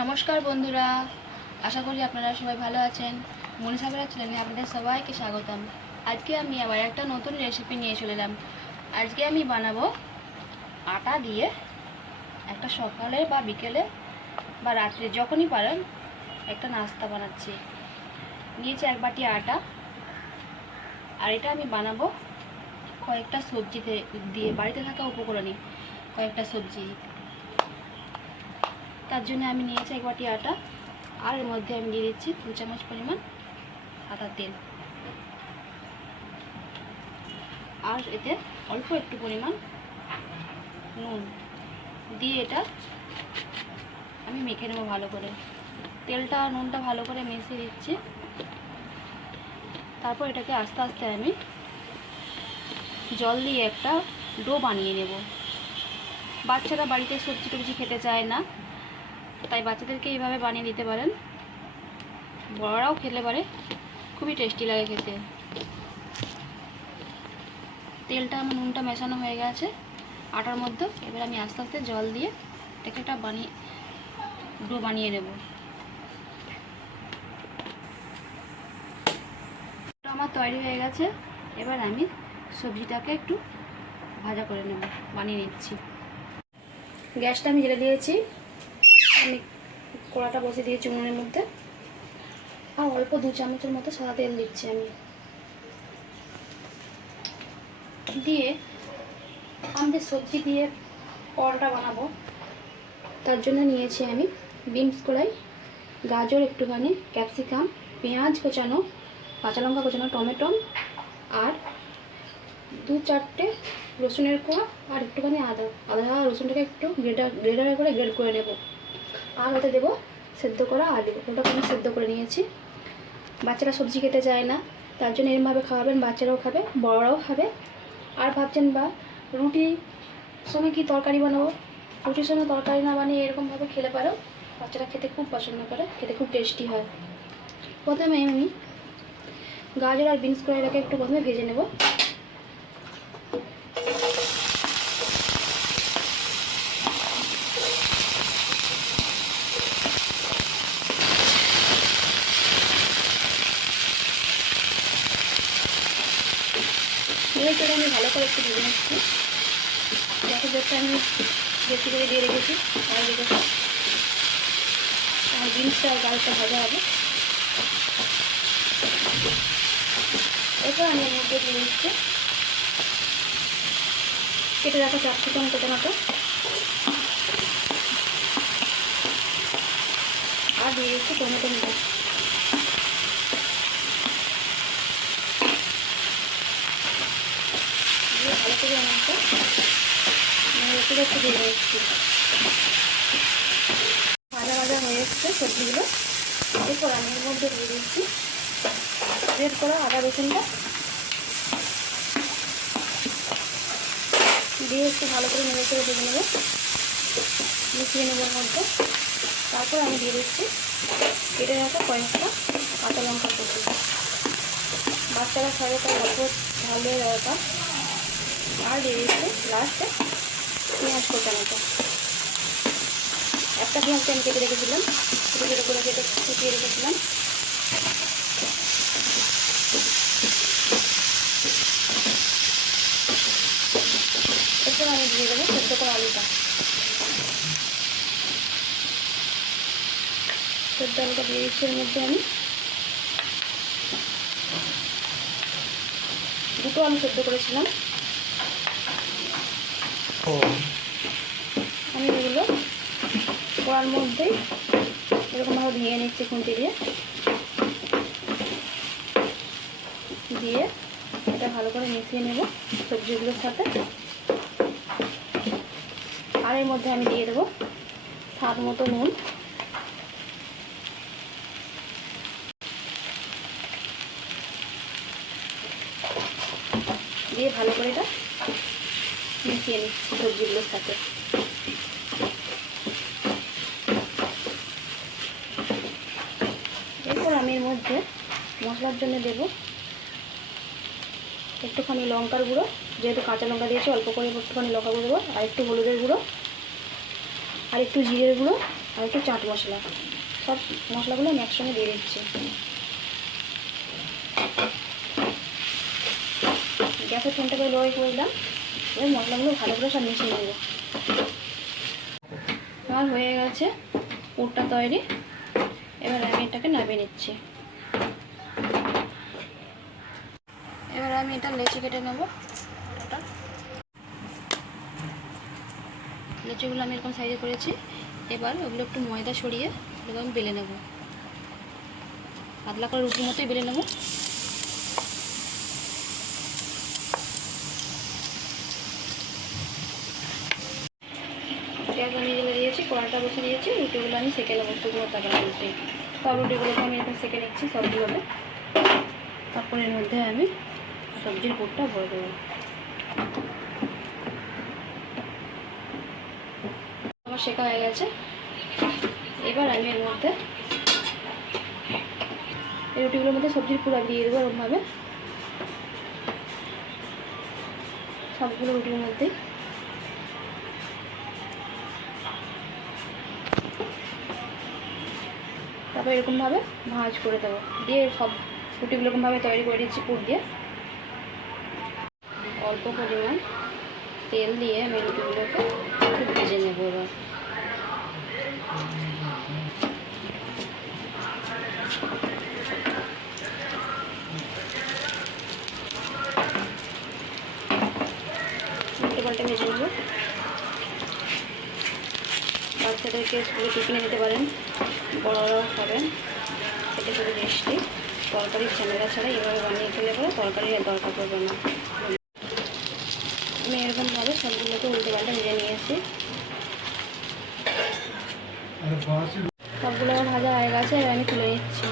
নমস্কার বন্ধুরা, আশা করি আপনারা সবাই ভালো আছেন। মনীষা বেরা চ্যানেলে আপনাদের সবাইকে স্বাগতম। আজকে আমি আবার একটা নতুন রেসিপি নিয়ে চলে এলাম। আজকে আমি বানাবো আটা দিয়ে একটা সকালে বা বিকেলে বা রাত্রে যখনই পারেন একটা নাস্তা বানাচ্ছি। নিয়েছি 1 বাটি আটা, আর এটা আমি বানাবো কয়েকটা সবজি দিয়ে, বাড়িতে থাকা উপকরণে কয়েকটা সবজি। তার জন্য আমি নিয়েছি 1 বাটি আটা, আর এর মধ্যে আমি দিয়ে দিচ্ছি 2 চামচ পরিমাণ সাদা তেল, আর এতে অল্প একটু পরিমাণ নুন দিয়ে এটা আমি মেখে নেবো ভালো করে। তেলটা নুনটা ভালো করে মিশিয়ে দিচ্ছি। তারপর এটাকে আস্তে আস্তে আমি জল দিয়ে একটা ডো বানিয়ে নেব। বাচ্চারা বাড়িতে সবজি টবজি খেতে চায় না, তাই বাচ্চাদেরকে এইভাবে বানিয়ে দিতে পারেন। বড়রাও খেতে পারে, খুবই টেস্টি লাগে খেতে। তেলটা আমার নুনটা মেশানো হয়ে গেছে আটার মধ্যে। এবার আমি আস্তে আস্তে জল দিয়ে এটাকে একটা ডো বানিয়ে নেব। আমার তৈরি হয়ে গেছে। এবার আমি সবজিটাকে একটু ভাজা করে নেব, বানিয়ে নিচ্ছি। গ্যাসটা আমি জ্বেলে দিয়েছি, আমি কড়াটা বসিয়ে দিয়েছি উনুনের মধ্যে, আর অল্প 2 চামচের মতো সাদা তেল দিচ্ছি আমি। দিয়ে আমি যে সবজি দিয়ে পরোটা বানাবো তার জন্য নিয়েছি আমি বিনস কলাই, গাজর একটুখানি, ক্যাপসিকাম, পেঁয়াজ কোচানো, কাঁচা লঙ্কা কোচানো, টমেটো, আর 2-4টে রসুনের কোয়া, আর একটুখানি আদা রসুনটাকে একটু গ্রেডার করে গ্রেড করে নেব। আর ওতে দেবো সেদ্ধ করা আলু, ওটাকে আমি সেদ্ধ করে নিয়েছি। বাচ্চারা সবজি খেতে চায় না, তার জন্য এরমভাবে খাওয়াবেন, বাচ্চারাও খাবে, বড়রাও খাবে। আর ভাবছেন বা রুটির সময় কি তরকারি বানাবো, রুটির সময় তরকারি না বানিয়ে এরকমভাবে খেলে পারো। বাচ্চারা খেতে খুব পছন্দ করে, খেতে খুব টেস্টি হয়। প্রথমে আমি গাজর আর বিনস করে এটাকে একটু প্রথমে ভেজে নেব। আমি ভালো করে একটু ভেজে নিচ্ছি। গাজরটা আমি বেশি করে দিয়ে রেখেছি, আর বিনসটা আর গাজরটা ভাজা হবে। এরপর আমি এর মধ্যে দিয়ে দিচ্ছি কেটে রাখা ক্যাপসিকাম কোটানোটা, আর দিয়ে দিচ্ছি টমেটো দিয়ে ভালো করে আমাকে একটু দিয়ে দিচ্ছি। ভাজা ভাজা হয়ে এসছে সবজিগুলো। এরপর আমি এর মধ্যে দিয়ে দিচ্ছি গ্রেট করা আদা রসুনটা দিয়ে একটু ভালো করে নেড়ে করে ভেজে নেব, মিশিয়ে নেবার মধ্যে। তারপর আমি দিয়ে দিচ্ছি কেটে রাখা কয়েকটা কাঁচা লঙ্কা কুচি। বাচ্চারা খাবে তাই অল্প ঝাল দিয়ে দরকার। আর দিয়ে দিচ্ছি লাস্টে পেঁয়াজ কোচানোটা। একটা পেঁয়াজকে আমি কেটে রেখেছিলাম, ছোটো ছোটো করে কেটে কুচিয়ে রেখেছিলাম। এরপর আমি দিয়ে দেবো সেদ্ধ করা আলুটা। সেদ্ধ আলুটা দিয়ে দিচ্ছি এর মধ্যে। আমি 2টো আলু সেদ্ধ করেছিলাম। আমি এগুলো কড়ার মধ্যেই এরকমভাবে ভেঙে নিচ্ছি খুন্তি দিয়ে, দিয়ে এটা ভালো করে মিশিয়ে নেব সবজিগুলোর সাথে। আর এর মধ্যে আমি দিয়ে দেবো স্বাদ মতো নুন, দিয়ে ভালো করে এটা মিশিয়ে নিচ্ছি সবজিগুলোর সাথে। এরপর আমি এর মধ্যে মশলার জন্য দেব একটুখানি লঙ্কার গুঁড়ো, যেহেতু কাঁচা লঙ্কা দিয়েছি অল্প করে একটুখানি লঙ্কা গুঁড়ো দেবো, আর একটু হলুদের গুঁড়ো, আর একটু জিরের গুঁড়ো, আর একটু চাট মশলা, সব মশলাগুলো আমি একসঙ্গে দিয়ে দিচ্ছি। গ্যাসের ফ্লেমটা করে লোই করে দিলাম। এবার মশলাগুলো ভালো করে সব মিশিয়ে নেব। আমার হয়ে গেছে পুরটা তৈরি। এবার আমি এটাকে নামিয়ে নিচ্ছি। এবার আমি এটা লেচি কেটে নেব। লেচিগুলো আমি এরকম সাইজে করেছি। এবার ওগুলো একটু ময়দা ছড়িয়ে ওগুলো আমি বেলে নেব। পাতলা করে রুটির মতোই বেলে নেব। গ্যাস আমি জেলে দিয়েছি, কড়াটা বসে দিয়েছি। রুটিগুলো আমি সেঁকে নেবো, শুকনো তাকার রুটি। সব রুটিগুলোকে আমি এরকম সেঁকে নিচ্ছি সবগুলোকে। তারপর এর মধ্যে আমি সবজির পুরটা ভরে দেবো। আমার শেখা হয়ে গেছে। এবার আমি এর মধ্যে এই রুটিগুলোর মধ্যে সবজির পুর দিয়ে দেবো এরকমভাবে সবগুলো রুটির মধ্যে। তারপর এরকমভাবে ভাঁজ করে দেবো, দিয়ে সব রুটিগুলো এরকমভাবে তৈরি করে দিচ্ছি পুর দিয়ে। অল্প পরিমাণ তেল দিয়ে আমি রুটিগুলোকে একটু ভেজে নেবো। এবার উল্টে পাল্টে ভেজে নেব। বাচ্চাদেরকে স্কুলে টিফিনে দিতে পারেন, বড়রাও খাবেন। এটা খুবই টেস্টি। তরকারির ঝামেলা ছাড়া এভাবে বানিয়ে খেলে পরে তরকারির আর দরকার পড়বে না। আমি এরকমভাবে সবগুলোকে উল্টে পাল্টে ভেজে নিয়েছি। সবগুলো আমার ভাজা হয়ে গেছে। এবার আমি তুলে নিচ্ছি।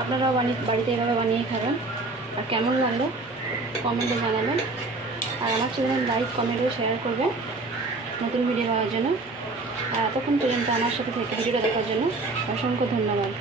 আপনারাও বাড়িতে এভাবে বানিয়ে খাবেন। আর কেমন লাগলো কমেন্টে জানাবেন। আর আমার চ্যানেল লাইক, কমেন্ট ও শেয়ার করবেন নতুন ভিডিও পাওয়ার জন্য। আর এতক্ষণ পর্যন্ত আমার সাথে থেকে ভিডিওটা দেখার জন্য অসংখ্য ধন্যবাদ।